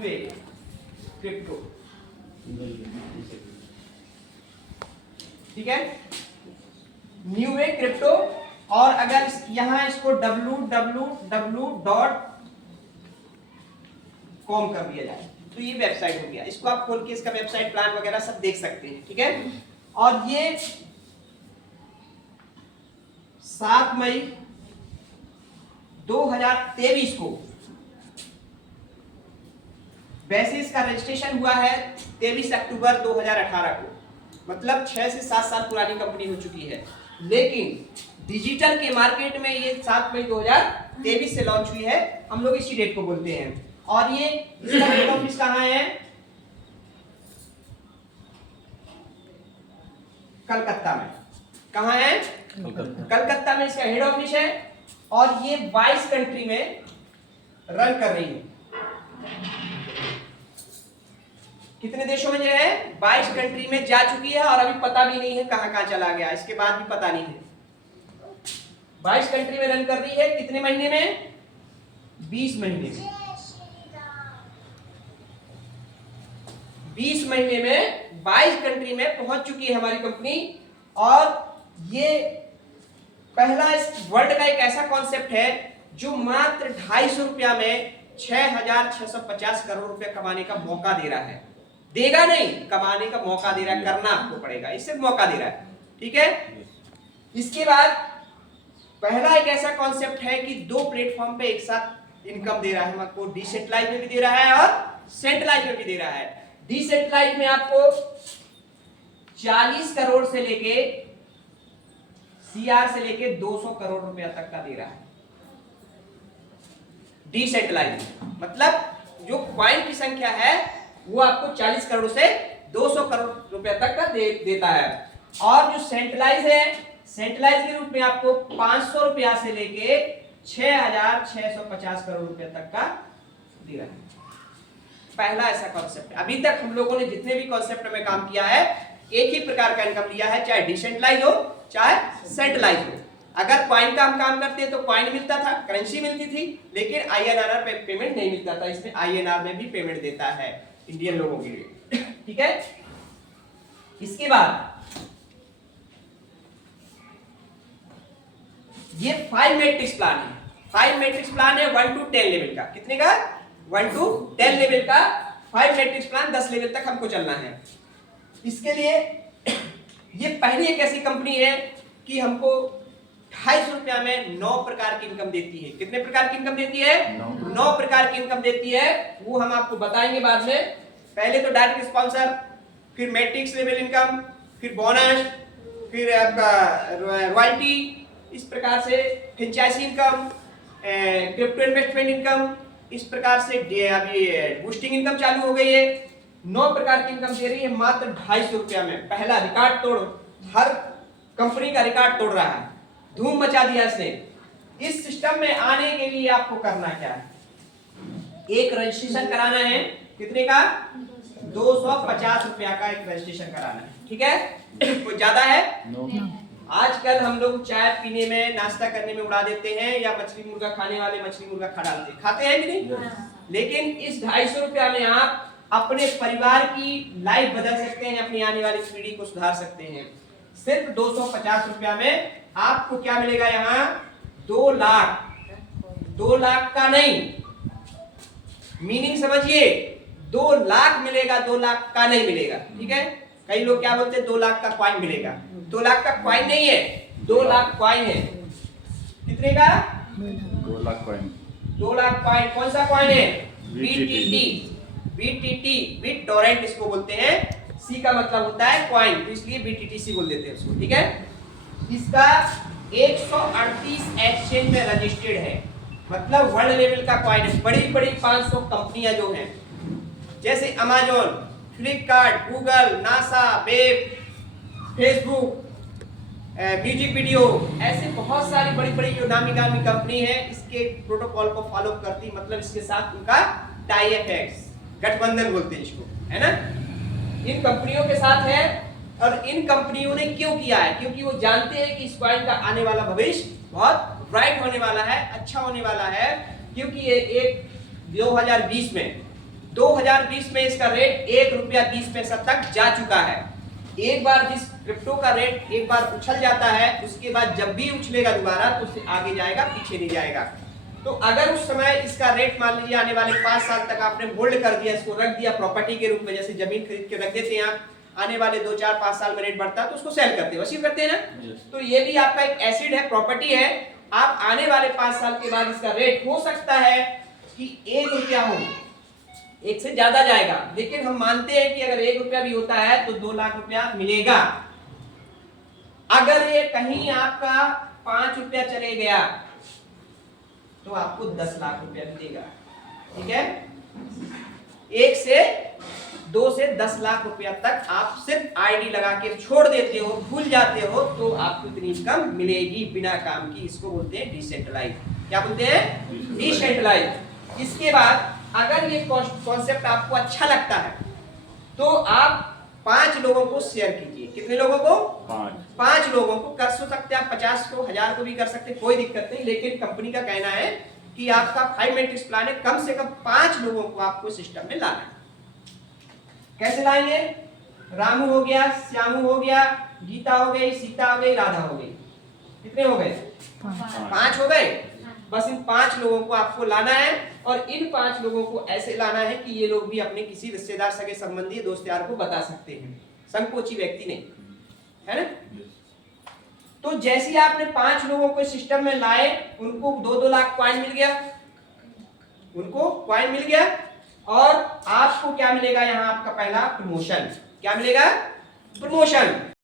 Crypto, ठीक है, new way crypto. और अगर यहां इसको www.com कर दिया जाए तो ये वेबसाइट हो गया। इसको आप खोल के इसका वेबसाइट प्लान वगैरह सब देख सकते हैं, ठीक है। और ये 7 मई 2023 को वैसे इसका रजिस्ट्रेशन हुआ है 23 अक्टूबर 2018 को, मतलब 6 से 7 साल पुरानी कंपनी हो चुकी है। लेकिन डिजिटल के मार्केट में ये 7 मई 2023 से लॉन्च हुई है, हम लोग इसी डेट को बोलते हैं। और ये इसका हेड ऑफिस कहाँ है? कलकत्ता में। कहाँ है? कलकत्ता में इसका हेड ऑफिस है। और ये 22 कंट्री में रन कर रही है। कितने देशों में जो है? 22 कंट्री में जा चुकी है और अभी पता भी नहीं है कहां कहां चला गया, इसके बाद भी पता नहीं है। 22 कंट्री में रन कर रही है। कितने महीने में? 20 महीने में। 20 महीने में 22 कंट्री में पहुंच चुकी है हमारी कंपनी। और ये पहला इस वर्ल्ड का एक ऐसा कॉन्सेप्ट है जो मात्र 250 रुपया में 6,650 करोड़ रुपया कमाने का मौका दे रहा है। देगा नहीं, कमाने का मौका दे रहा है, करना आपको पड़ेगा, इससे मौका दे रहा है, ठीक है। इसके बाद पहला एक ऐसा कॉन्सेप्ट है कि 2 प्लेटफॉर्म पे एक साथ इनकम दे रहा है हमको। डिसेंट्रलाइज में भी दे रहा है और सेंट्रलाइज में भी दे रहा है। डिसेंट्रलाइज में आपको 40 करोड़ से लेके सीआर से लेके 200 करोड़ रुपया तक का दे रहा है। डिसेंट्रलाइज मतलब जो क्वाइन की संख्या है वो आपको 40 करोड़ से 200 करोड़ रुपया तक का देता है। और जो सेंट्रलाइज है, सेंट्रलाइज के रूप में आपको 500 रुपया से लेके 6,650 करोड़ रुपया तक का दे रहा है। पहला ऐसा कॉन्सेप्ट। अभी तक हम लोगों ने जितने भी कॉन्सेप्ट में काम किया है एक ही प्रकार का इनकम लिया है, चाहे डिसेंट्रलाइज हो चाहे सेंट्रलाइज हो। अगर कॉइन का हम काम करते तो कॉइन मिलता था, करेंसी मिलती थी, लेकिन आईएनआर पे पेमेंट नहीं मिलता था। इसमें आईएनआर में भी पेमेंट देता है इंडियन लोगों के लिए, ठीक है। इसके बाद ये 5 मैट्रिक्स प्लान है। 5 मैट्रिक्स प्लान है 1 to 10 लेवल का। कितने का? 1 to 10 लेवल का 5 मैट्रिक्स प्लान। 10 लेवल तक हमको चलना है। इसके लिए ये पहली एक ऐसी कंपनी है कि हमको 250 रुपया में 9 प्रकार की इनकम देती है। कितने प्रकार की इनकम देती है? 9 प्रकार की इनकम देती है। वो हम आपको बताएंगे बाद में। पहले तो डायरेक्ट स्पॉन्सर, फिर मैट्रिक्स लेवल इनकम, फिर बोनस, फिर आपका रॉयल्टी, इस प्रकार से franchise income, crypto investment income, इस प्रकार से अभी बूस्टिंग इनकम चालू हो गई है। 9 प्रकार की इनकम दे रही है मात्र 250 रुपया में। पहला रिकॉर्ड तोड़, हर कंपनी का रिकॉर्ड तोड़ रहा है, धूम मचा दिया इसने। इस सिस्टम में आने के लिए आपको करना क्या है? एक रजिस्ट्रेशन कराना है। कितने का? 250 रुपया का एक रजिस्ट्रेशन कराना है, ठीक है। कोई ज्यादा है? आजकल हम लोग चाय पीने में, नाश्ता करने में उड़ा देते हैं, या मछली मुर्गा खाने वाले मछली मुर्गा खा डालते हैं। खाते हैं कि नहीं? लेकिन इस 250 रुपया में आप अपने परिवार की लाइफ बदल सकते हैं, अपनी आने वाली पीढ़ी को सुधार सकते हैं। सिर्फ 250 रुपया में आपको क्या मिलेगा? यहाँ 2 लाख। 2 लाख का नहीं, मीनिंग समझिए, 2 लाख मिलेगा, 2 लाख का नहीं मिलेगा, ठीक है। कई लोग क्या बोलते हैं? 2 लाख का क्वाइन मिलेगा। 2 लाख का क्वाइन नहीं है, 2 लाख क्वाइन है। कितने का? 2 लाख कॉइन। 2 लाख क्वाइन। कौन सा क्वाइन है? BTT। BTT बिट टोरेंट इसको बोलते हैं। सी का मतलब होता है क्वाइन, तो इसलिए BTTC बोल देते हैं उसको, ठीक है। इसका 138 एक्सचेंज में रजिस्टर्ड है, मतलब वर्ल्ड लेवल का क्वाइन है। बड़ी बड़ी 500 कंपनियां जो हैं, जैसे Amazon, Flipkart, Google, NASA, web, Facebook, music video, ऐसे बहुत सारी बड़ी बड़ी जो नामी गामी कंपनी है इसके प्रोटोकॉल को फॉलो करती, मतलब इसके साथ उनका टाई अप है, गठबंधन बोलते हैं इसको, है ना। इन कंपनियों के साथ है। और इन कंपनियों ने क्यों किया है? क्योंकि वो जानते हैं कि इस कॉइन का आने वाला भविष्य बहुत ब्राइट होने वाला है, अच्छा होने वाला है। क्योंकि ये एक 2020 में 2020 में इसका रेट ₹1.20 तक जा चुका है। एक बार जिस क्रिप्टो का रेट एक बार उछल जाता है, उसके बाद जब भी उछलेगा दोबारा तो उससे आगे जाएगा, पीछे नहीं जाएगा। तो अगर उस समय इसका रेट मान लीजिए आने वाले 5 साल तक आपने होल्ड कर दिया, इसको रख दिया प्रॉपर्टी के रूप में, जैसे जमीन खरीद के रख देते हैं आप, आने वाले 2, 4, 5 साल में रेट बढ़ता है तो उसको सेल करते हैं, वसूल करते हैं ना। तो ये भी आपका एक एसिड है, प्रॉपर्टी है। आप आने वाले 5 साल के बाद इसका रेट हो सकता है कि ₹1 हो, 1 से ज्यादा जाएगा, लेकिन हम मानते हैं कि अगर ₹1 भी होता है तो 2 लाख रुपया मिलेगा। अगर ये कहीं आपका ₹5 चले गया तो आपको 10 लाख रुपया मिलेगा। ठीक है, 2 से 10 लाख रुपया तक आप सिर्फ आईडी लगा के छोड़ देते हो, भूल जाते हो, तो आपको इतनी इनकम मिलेगी बिना काम की। इसको बोलते हैं डिसेंट्रलाइज। क्या बोलते हैं? डिसेंट्रलाइज। इसके बाद अगर ये कॉन्सेप्ट आपको अच्छा लगता है तो आप 5 लोगों को शेयर कीजिए। कितने लोगों को? 5 लोगों को। कर सकते हैं आप 50 को, 1000 को भी कर सकते हैं, कोई दिक्कत नहीं, लेकिन कंपनी का कहना है कि आपका 5 मैट्रिक्स प्लान है, कम से कम 5 लोगों को आपको सिस्टम में लाना है। कैसे लाएंगे? रामू हो गया, श्यामू हो गया, गीता हो गई, सीता हो गई, राधा हो गई। कितने हो गए? 5 हो गए। बस इन 5 लोगों को आपको लाना है, और इन 5 लोगों को ऐसे लाना है कि ये लोग भी अपने किसी रिश्तेदार, सगे संबंधी, दोस्त यार को बता सकते हैं, संकोची व्यक्ति नहीं, है ना। तो जैसे ही आपने 5 लोगों को सिस्टम में लाए, उनको 2-2 लाख कॉइन मिल गया, उनको कॉइन मिल गया, और आपको क्या मिलेगा? यहाँ आपका पहला प्रमोशन। क्या मिलेगा? प्रमोशन।